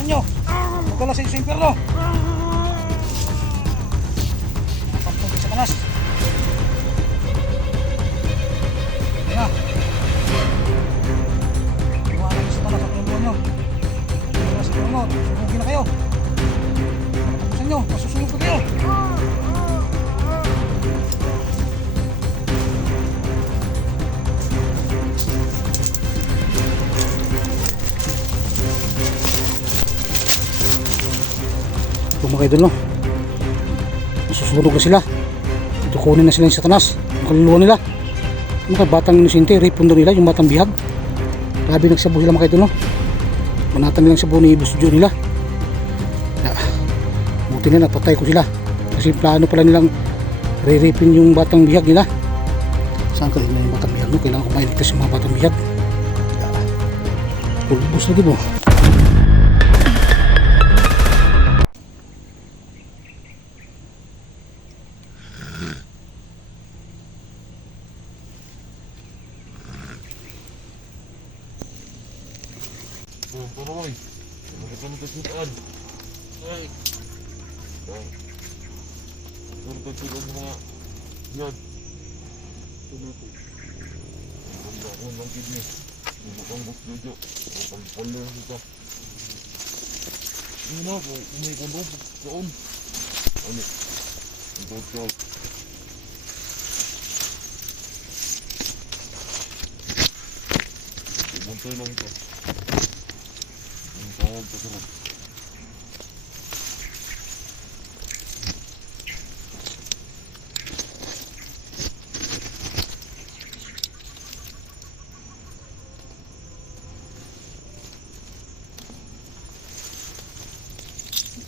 sa inyo. Magdala sa inyo sa impyerno. Papunta sa kanas. Ayan na. Iwanan nyo sa tanas at yung buwan nyo. Magdala sa impyerno. Sunugin na kayo. Papunta sa inyo. Masusunog na kayo. Mga idol, no, masusunog na sila. Tukunin na sila yung satanas, yung kaluluwa nila. Mga batang inosente, ripundo nila, yung batang bihag. Grabe nagsabo sila mga idol, no. Manatan nilang sabo ni Boss Joe nila. Buti na napatay ko sila, kasi plano pala nilang re-rapin yung batang bihag nila. Saan ka na yung batang bihag, no? Kailangan ko mailigtas yung mga batang bihag. Pulbos lagi mo. Paroy, ano ka nagkasutaan? Ay! Ano ka nagkasutaan ng mga yan? Ang bakon ng kidney. Ang bukang buklujo. Ang pala nito. Ano na po, may kondom doon. Ano? Ang buklo. Buntay lang ito. Tawag pa sarap.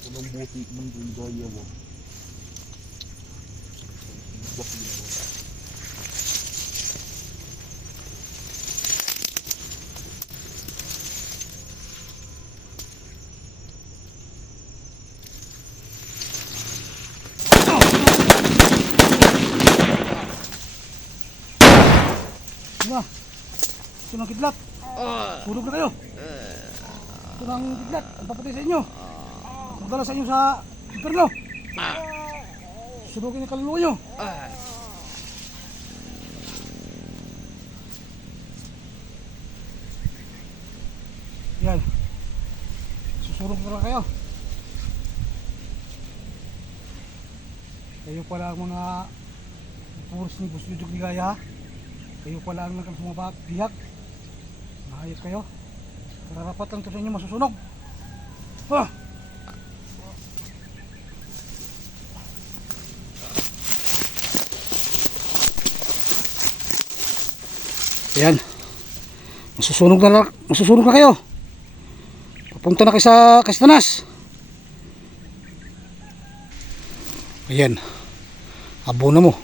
Anong butik man doon gaya mo? Bakit mo? Diba? Ito ng kidlat. Tulog na kayo. Ito ng kidlat. Ang papatay sa inyo. Magdala sa inyo sa impyerno. Sunugin yung kaluluwa nyo. Yan. Susurog na kayo. Kayo pala ang mga puros ni Boss Joe Ligaya. Kayo pala ang nagkang bihag. Mahayop kayo. Kararapat lang ito sa inyo masusunog. Ah! Ayan. Masusunog na kayo. Papunta na kayo sa Kastanas. Ayan. Abo na mo.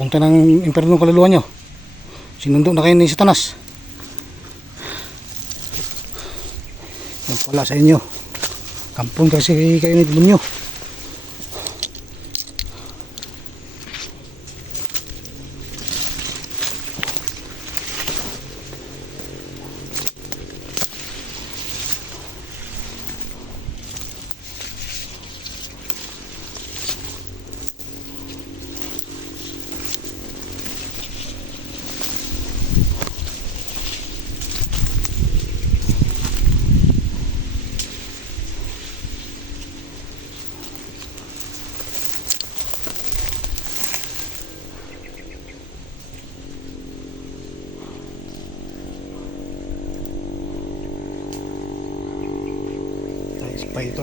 Punta ng impyerno ng kaluluwa nyo. Sinundo na kayo ni Satanas. Yan pala sa inyo. Kampon kasi kayo ni demonyo. Pa ito.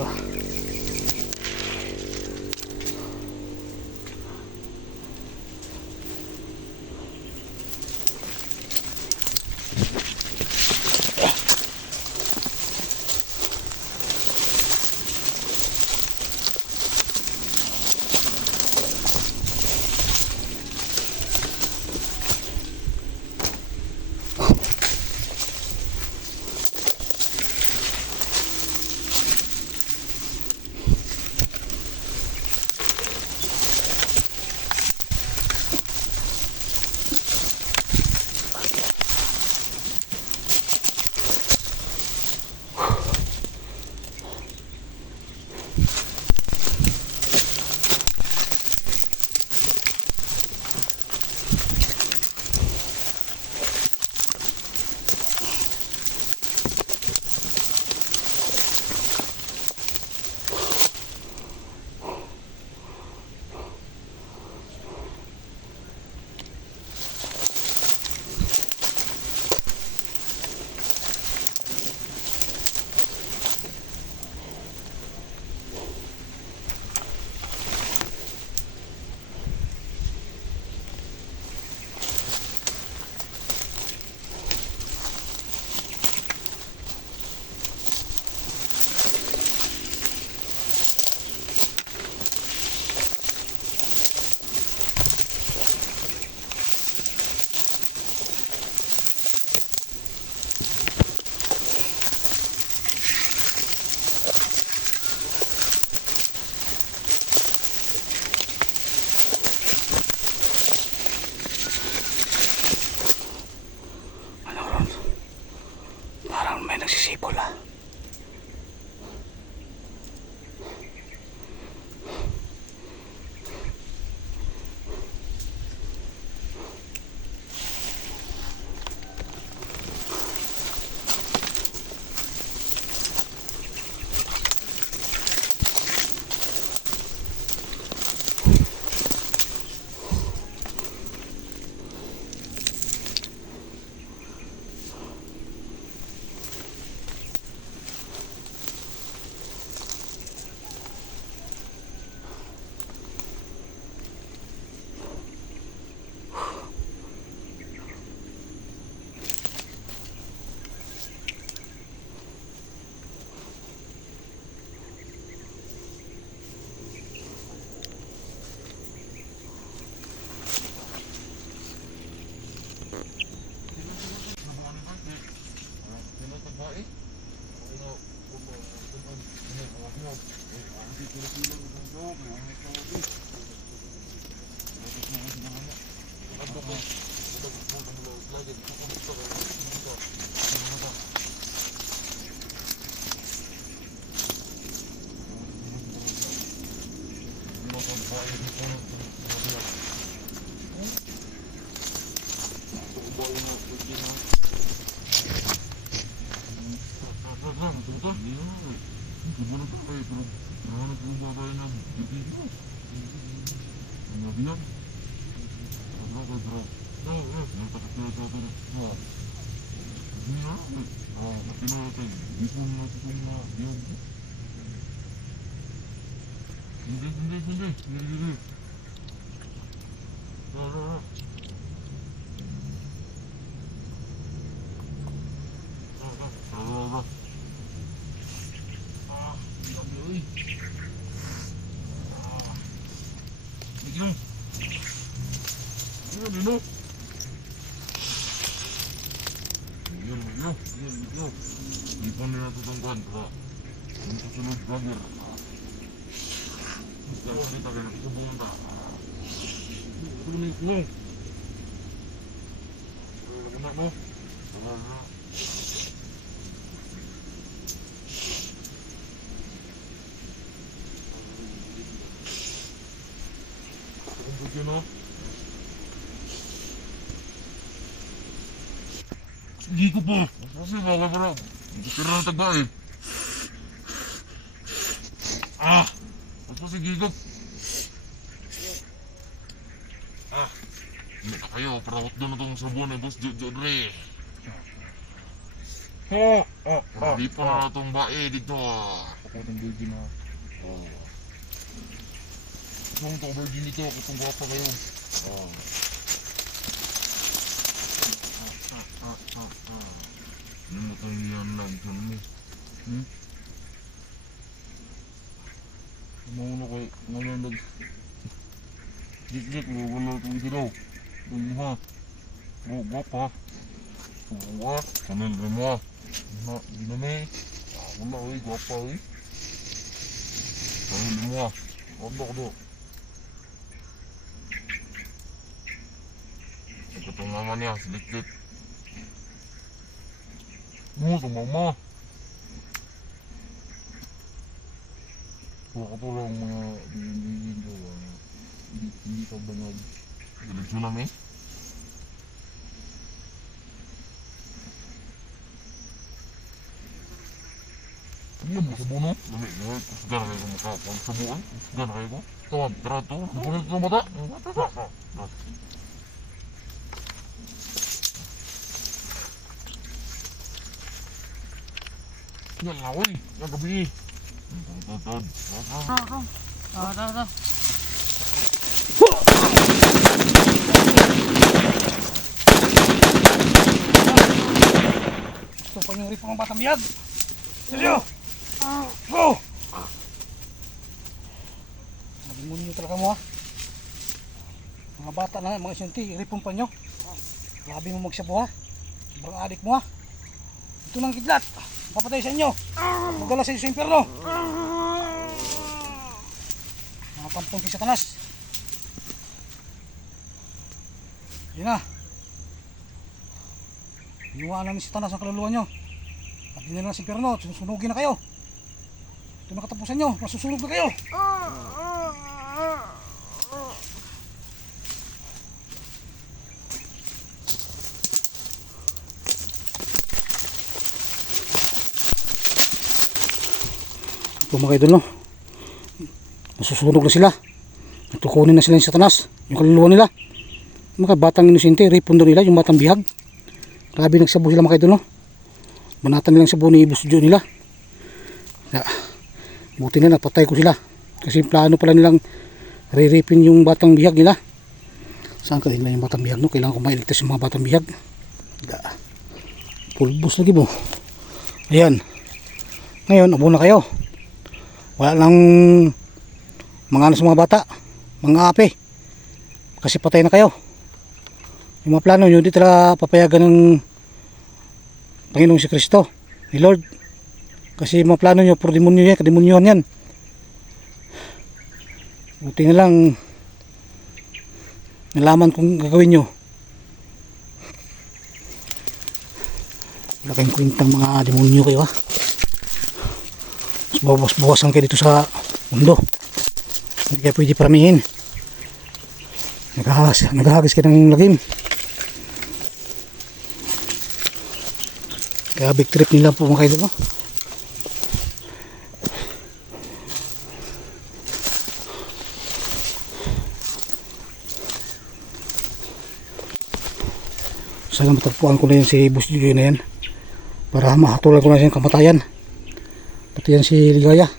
Ipon nila tutungkuan para untuk sunod vlogger. Gusto ko kita kaya nakikabungan ta. Ito naman yung kulong. Lagi na no. Ito no. Hindi ko po. Kasi baka parang tira ng tagba eh. Mas pa si Gigop. Hindi na kayo. Parawat doon na itong sabon eh, Boss Jojo Dre. Hindi pa na itong bae dito. Ako itong virgin na. Kung ito virgin dito, kung gwapa kayo. Ano tayo yan lang ito mo? Mauna kay ngayon nag Dik-dik, wala ito ito daw. Ito ha. Gwapa. Tuwa. Kanil rin mo. Hindi na may. Wala eh, gwapa eh. Kanil rin mo. Wala ko daw. Itong mama niya, silit-lit. Itong mama. Wala ko lang mga bigin-bigin ko. Hindi ka bangag. Diligso namin. Iya mo sa buno. Dami, kusgan na kayo mukha. Pag sa buwan, kusgan na kayo ko. Tawag, tara ito. Napunit ito ng bata. Yan na, uy. Yan gabi. Tutod. Tara. Gusto pa yung ripong ang batang biyag. Seryo! Go! Demonyo talaga mo ha. Mga bata na, mga isyente, ripong pa nyo. Grabe mo magsabo ha. Sobrang adik mo ha. Ito ng kidlat. Papatay sa inyo. Magdala sa inyo sa impyerno. Mga kampong kay Satanas. Yan na. Inuwaan namin si Satanas ang kaluluwa nyo. At hindi na sa impyerno. Sunugin na kayo. Ito na katapusan nyo. Masusunog na kayo. Ito mga idol no. Masusunog na sila. Natukunin na sila yung Satanas. Yung kaluluwa nila. Mga batang inosente. Ripon doon nila. Yung batang bihag. Grabe nagsabo sila mga idol no. Banatan nilang sabo ni Boss Jojo nila. Buti na napatay ko sila. Kasi plano pala nilang riripin yung batang bihag nila. Saan ka nila yung batang bihag no? Kailangan ko mailigtas yung mga batang bihag. Pulbos lagi mo. Ayan. Ngayon, abo na kayo. Wala lang mga sa mga bata. Mga ape. Kasi patay na kayo. Yung mga plano nyo, hindi talaga papayagan ng Panginoong si Kristo, ni Lord. Kasi mga plano nyo, puro demonyo yan, kademonyohan yan. Buti na lang nalaman kung gagawin nyo. Wala kayong kwentang mga demonyo kayo ha. Mas bawasan kayo dito sa mundo. Hindi kayo pwede paramihin. Naghahagis kayo ng lagim. Kaya big trip nila po mga kayo no? Sana matagpuan ko na yun si Boss Jojo na yan para mahatulan ko na siyang kamatayan, pati yan si Ligaya.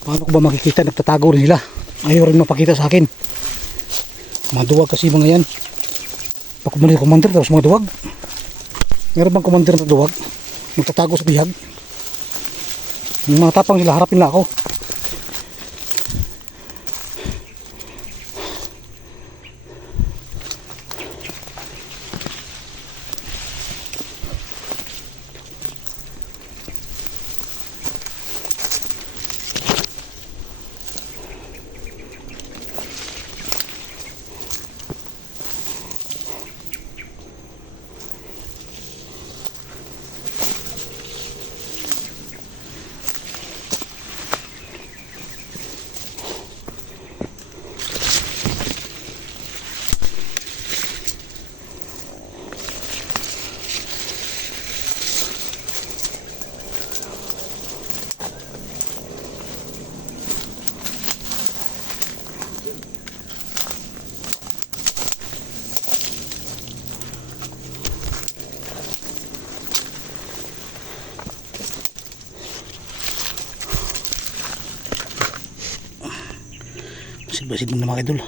Paano ko ba makikita? Nagtatago rin sila, ayaw rin mapakita sa akin. Mga duwag kasi mga yan. Pag kumuli commander tapos mga duwag, meron bang commander na duwag magtatago sa bihag? Yung mga tapang sila, harapin na ako. Basid mo na mga idol,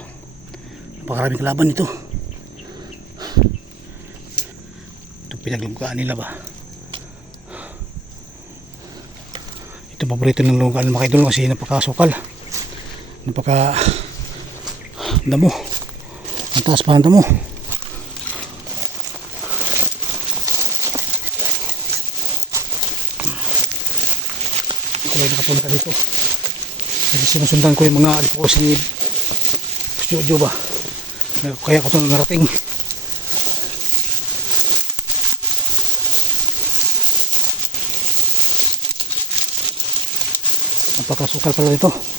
napakaraming kalaban ito. Ito pinaglungkaan nila ba, ito paborito ng lungkaan mga idol kasi napakasukal, napaka damo, ang taas pa ng damo. Ako lang nakapunta dito kasi sinusundan ko yung mga alipos ni Jojo ba, kaya ko ito narating. Napakasukal pala nito.